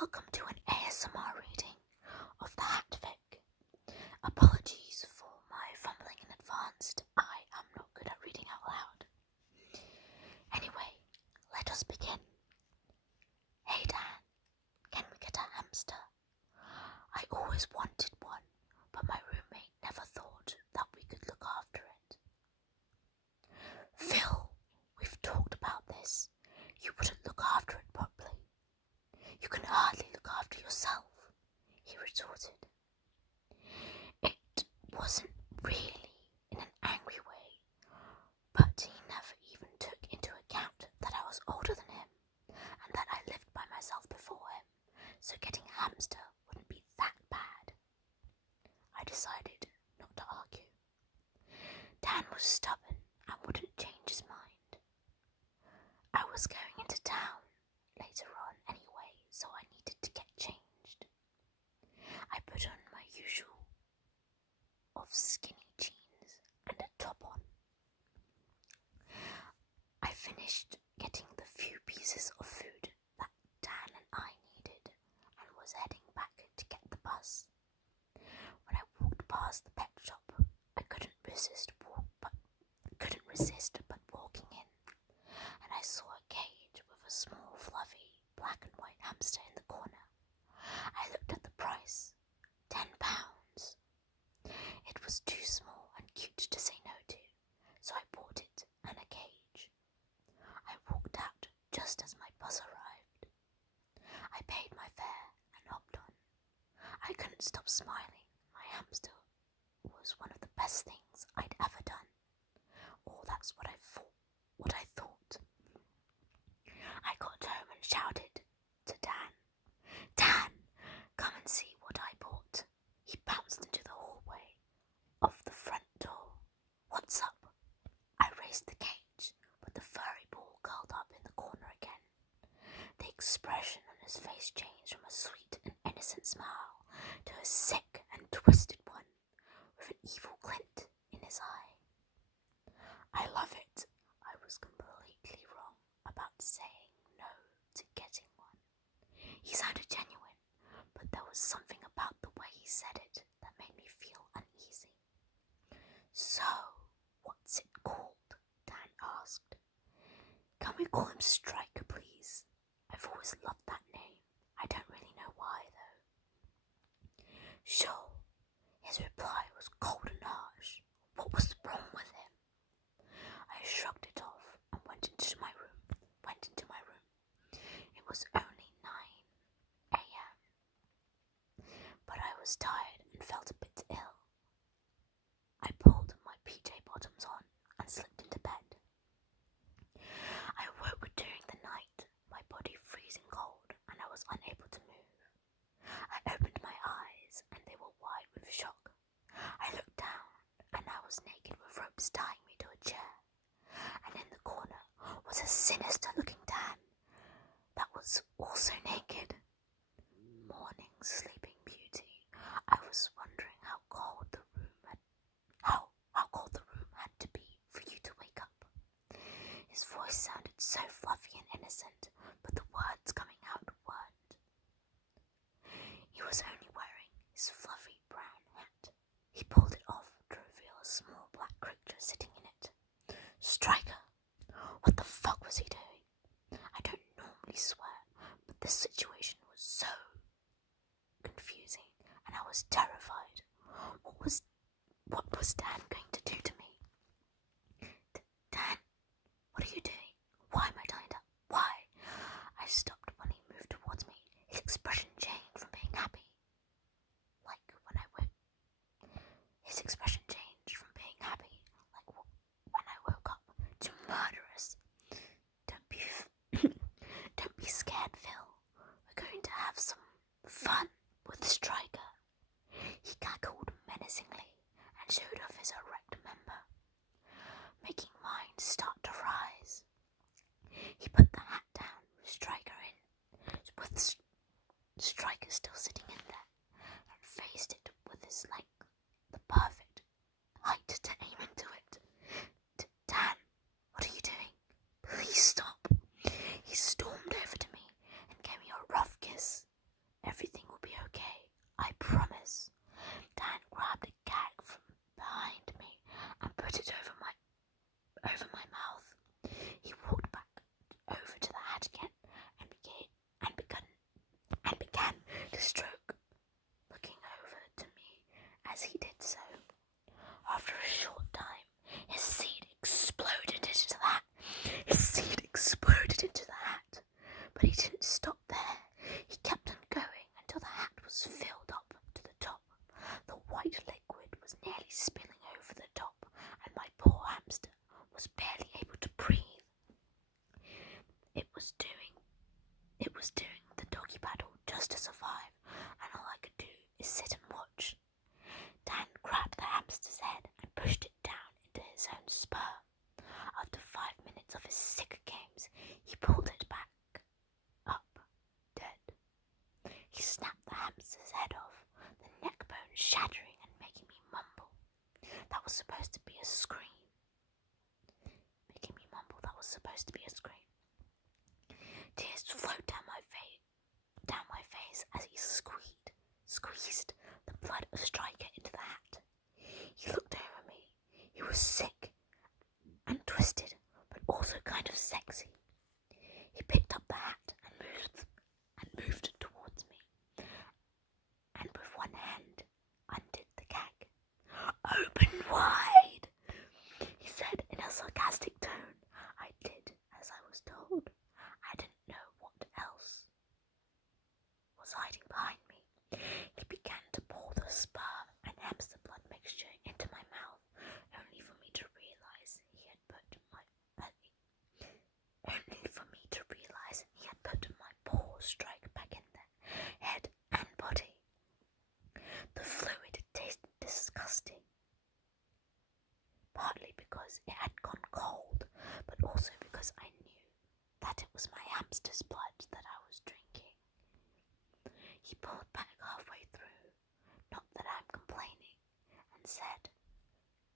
Welcome to an ASMR reading of the Hatfic. Apologies for my fumbling in advance. I am not good at reading out loud. Anyway, let us begin. Hey Dan, can we get a hamster? I always wanted one, but my roommate never thought that we could look after it. Phil, we've talked about this. You wouldn't look after it properly. You can hardly look after yourself, he retorted. It wasn't really in an angry way, but he never even took into account that I was older than him and that I lived by myself before him, so getting a hamster wouldn't be that bad. I decided not to argue. Dan was stubborn and wouldn't change his mind. I was going into town later on anyway, so I needed to get changed. I put on my usual of skinny jeans and a top on. I finished getting the few pieces of food that Dan and I needed and was heading back to get the bus. When I walked past the pet shop, I couldn't resist but walking in, and I saw a cage with a small fluffy black and white hamster in the corner. I looked at the price, £10. It was too small and cute to say no to, so I bought it and a cage. I walked out just as my bus arrived. I paid my fare and hopped on. I couldn't stop smiling. My hamster was one of the best things I'd ever done. Or that's what I thought. I got home and shouted to Dan, Dan, come and see what I bought. He bounced into the hallway of the front door. What's up? I raised the cage, but the furry ball curled up in the corner again. The expression on his face changed from a sweet and innocent smile to a sick and twisted one, with an evil glint in his eye. I love it. I was completely wrong about saying no to getting one. He sounded genuine, but there was something about the way he said it that made me feel uneasy. So, what's it called? Dan asked. Can we call him Striker, please? I've always loved that name. I don't really know why, though. Sure. His reply was cold and harsh. What was wrong with him? I shrugged it off and went into my room. It was only 9 a.m., but I was tired and felt a bit ill. I pulled my PJ bottoms on and slipped into bed. I woke during the night, my body freezing cold, and I was unable to move. I opened my eyes and they were wide with shock. I looked down and I was naked with ropes tying me to a chair. And in the corner was a sinister-looking Dan that was also naked. Morning, Sleeping Beauty. I was wondering how cold the room had to be for you to wake up. His voice sounded so fluffy and innocent, but the words coming out weren't. He was only wearing his fluffy brown hat. He pulled it off to reveal a small black creature sitting in it. Striker! What the fuck was he doing? I don't normally swear, but this situation was so confusing, and I was terrified. What was Dan going to do to me? Dan, what are you doing? Why am I tied up? Why? I stopped when he moved towards me. His expression changed from being happy, like when I woke up, to murderous. Don't be scared, Phil. We're going to have some fun with Striker. He cackled menacingly and showed off his erect member, making mine start to rise. He put the hat down with Striker still sitting in there, and faced it with his length, the perfect height to aim into it. Dan, what are you doing? Please stop. He stormed over to me and gave me a rough kiss. But he didn't stop there. He kept on going until the hat was filled up to the top. The white liquid was nearly spilling over the top, and my poor hamster was barely able to breathe. It was doing the doggy paddle just to survive, and all I could do is sit and watch. Dan grabbed the hamster's head and pushed it down into his own spur. After 5 minutes of his sick games, he pulled it back up, dead. He snapped the hamster's head off, the neck bone shattering and making me mumble. That was supposed to be a scream. Tears flowed down my face as he squeezed the blood of Striker into the hat. He looked over me. He was sick and twisted, but also kind of sexy. He picked up the hat and moved it towards me, and with one hand undid the gag. "Open wide," he said in a sarcastic tone. I did as I was told. I didn't know what else was hiding behind me. He began to pour the sperm and hamster blood mixture into my mouth, only for me to realize he had put my poor Striker back in the head and body. The fluid tasted disgusting, partly because it had gone cold, but also because I knew that it was my hamster's blood that I was drinking. He pulled back halfway through, not that I'm complaining, and said,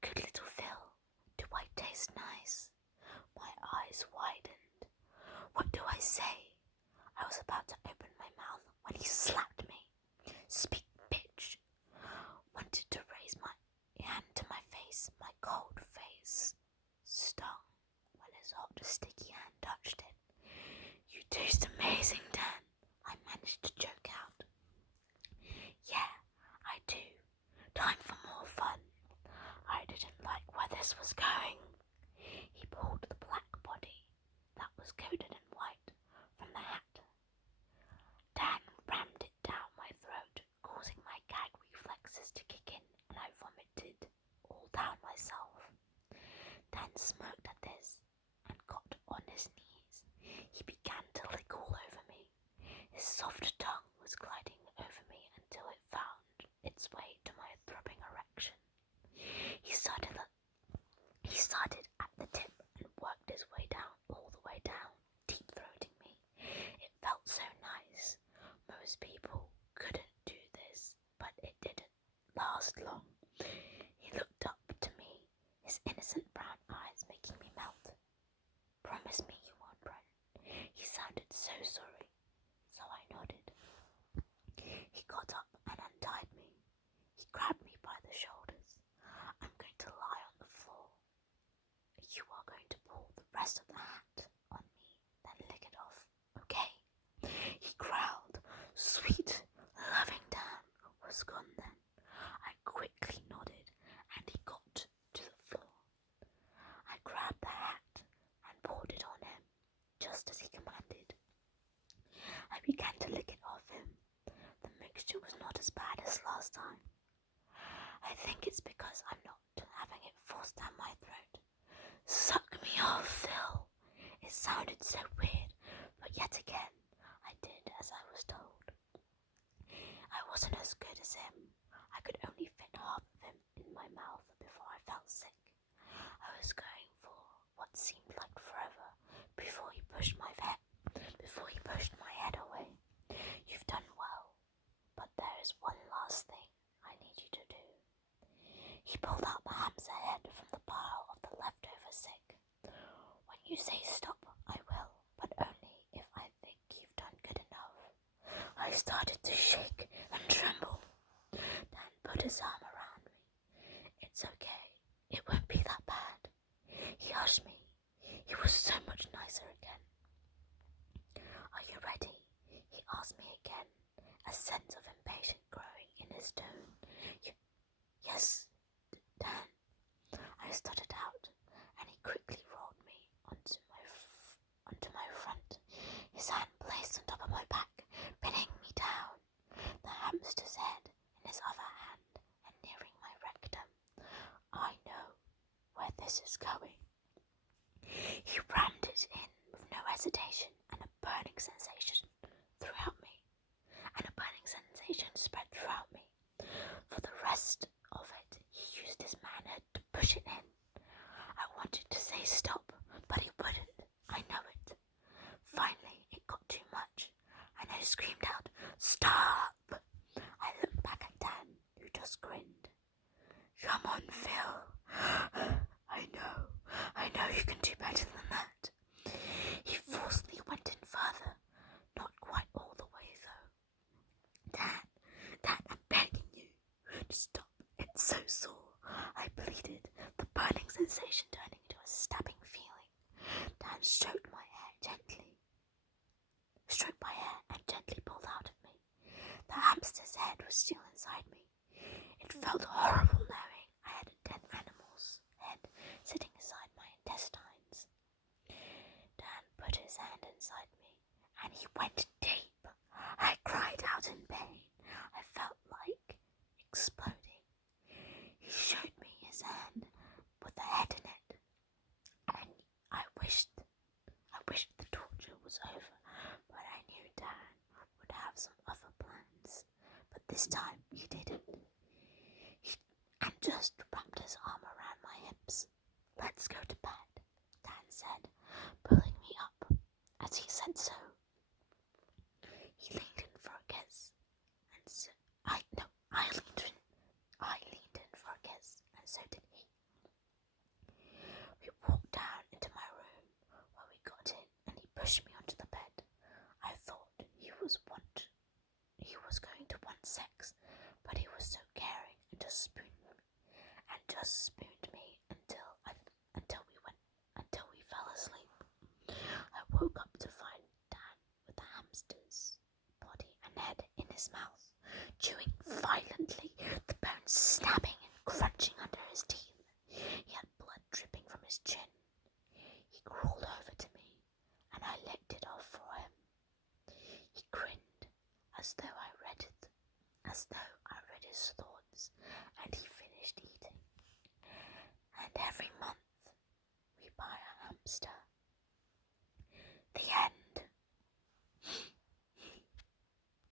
"Good little Phil, do I taste nice?" My eyes widened. What do I say? I was about to open my mouth when he slapped me. "Speak, bitch." Wanted to raise my hand to my face. My cold face stung when his hot, sticky hand touched it. "You taste amazing, Dan," I managed to choke out. "Yeah, I do. Time for more fun." I didn't like where this was going. He pulled the black body that was coated in white from the hat. Dan rammed it down my throat, causing my gag reflexes to kick in, and I vomited all down myself. Dan smirked at this and got on his knees. He began to lick all over me. His soft tongue was gliding over me until it found its way to my throbbing erection. He started at the tip and worked his way down, all the way down, deep-throating me. It felt so nice. Most people couldn't do this, but it didn't last long. He looked up to me, his innocent brown eyes making me melt. "Promise me you won't, Brent." He sounded so sorry, so I nodded. He got up and untied me. He grabbed me by the shoulders. "I'm going to lie on the floor. You are going to pull the rest of the hat on me, then lick it off, okay?" He growled. Sweet, loving Dan was gone then. I quickly nodded, and he got to the floor. I grabbed the hat and poured it on him, just as he commanded. I began to lick it off him. The mixture was not as bad as last time. I think it's because I'm not having it forced down my throat. "Suck me off, Phil." It sounded so weird, but yet again, I did as I was told. I wasn't as good as him. I could only fit half of him in my mouth before I felt sick. I was going for what seemed like forever before he pushed my head away. "You've done well, but there is one last thing I need you to do." He pulled out the hamster head from the pile of the leftover sick. "When you say stop, I will, but only if I think you've done good enough." I started to shake and tremble. Dan put his arm around me. "It's okay. It won't be that bad." He hushed me. He was so much nicer again. "Are you ready?" he asked me again, a sense of impatience growing in his tone. Yes, Dan." I stuttered out, and he quickly rolled me onto my front, his hand playing I screamed out, "Stop!" I looked back at Dan, who just grinned. "Come on, Phil. I know you can do better than that." He forcefully went in further, not quite all the way though. Dan, I'm begging you to stop. It's so sore," I pleaded, the burning sensation turning into a stabbing feeling. Dan stroked my hair and gently pulled out of me. The hamster's head was still inside me. It felt horrible knowing I had a dead animal's head sitting inside my intestines. Dan put his hand inside me, and he went deep. I cried out in pain. I felt like exploding. He showed me his hand with the head in it, and I wished the torture was over, but I knew Dan would have some other plans. But this time he didn't. And just wrapped his arm around my hips. "Let's go to bed," Dan said, pulling me up. As he said so, he leaned in for a kiss, and so I leaned in for a kiss, and so did he. We walked down into my room, where we got in, and he pushed me onto the bed. I thought he was going to want sex, but he was so caring and just spooned me until we fell asleep. I woke up to find Dan with the hamster's body and head in his mouth, chewing violently, the bones snapping and crunching under his teeth. He had blood dripping from his chin. He crawled over to me, and I licked it off for him. He grinned as though I read his thoughts, and he finished eating.